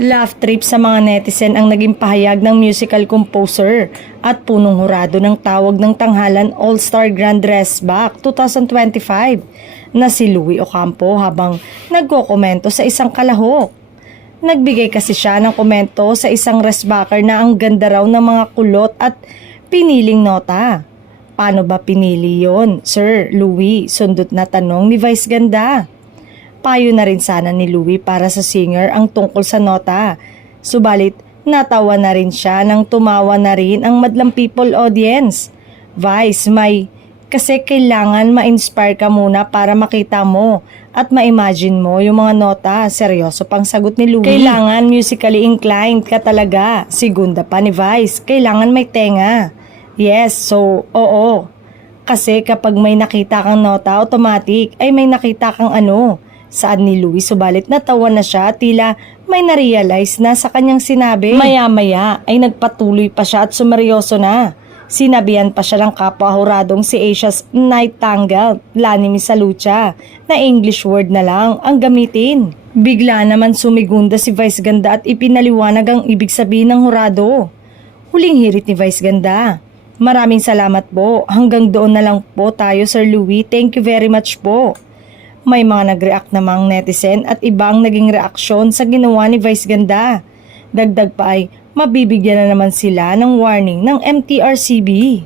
Laugh trip sa mga netizen ang naging pahayag ng musical composer at punong hurado ng tawag ng tanghalan All-Star Grand Dress Back 2025 na si Louie Ocampo habang nagkokomento sa isang kalahok. Nagbigay kasi siya ng komento sa isang resbacker na ang ganda raw ng mga kulot at piniling nota. Paano ba pinili yon, Sir Louie? Sundot na tanong ni Vice Ganda. Payo na rin sana ni Louie para sa singer ang tungkol sa nota. Subalit, natawa na rin siya nang tumawa na rin ang madlang people audience. Vice, kasi kailangan ma-inspire ka muna para makita mo at ma-imagine mo yung mga nota. Seryoso pang sagot ni Louie. Kailangan musically inclined ka talaga. Segunda pa ni Vice, kailangan may tenga. Yes, so, oo. Kasi kapag may nakita kang nota, automatic ay may nakita kang ano. Saan ni Louie, subalit natawa na siya at tila may narealize na sa kanyang sinabi. Maya-maya ay nagpatuloy pa siya at sumeryoso na. Sinabihan pa siya ng kapwa-huradong si Asia's Nightingale, Lani Misalucha, na English word na lang ang gamitin. Bigla naman sumigunda si Vice Ganda at ipinaliwanag ang ibig sabihin ng hurado. Huling hirit ni Vice Ganda. Maraming salamat po. Hanggang doon na lang po tayo, Sir Louie. Thank you very much po. May mga nag-react namang netizen at ibang naging reaksyon sa ginawa ni Vice Ganda. Dagdag pa ay mabibigyan na naman sila ng warning ng MTRCB.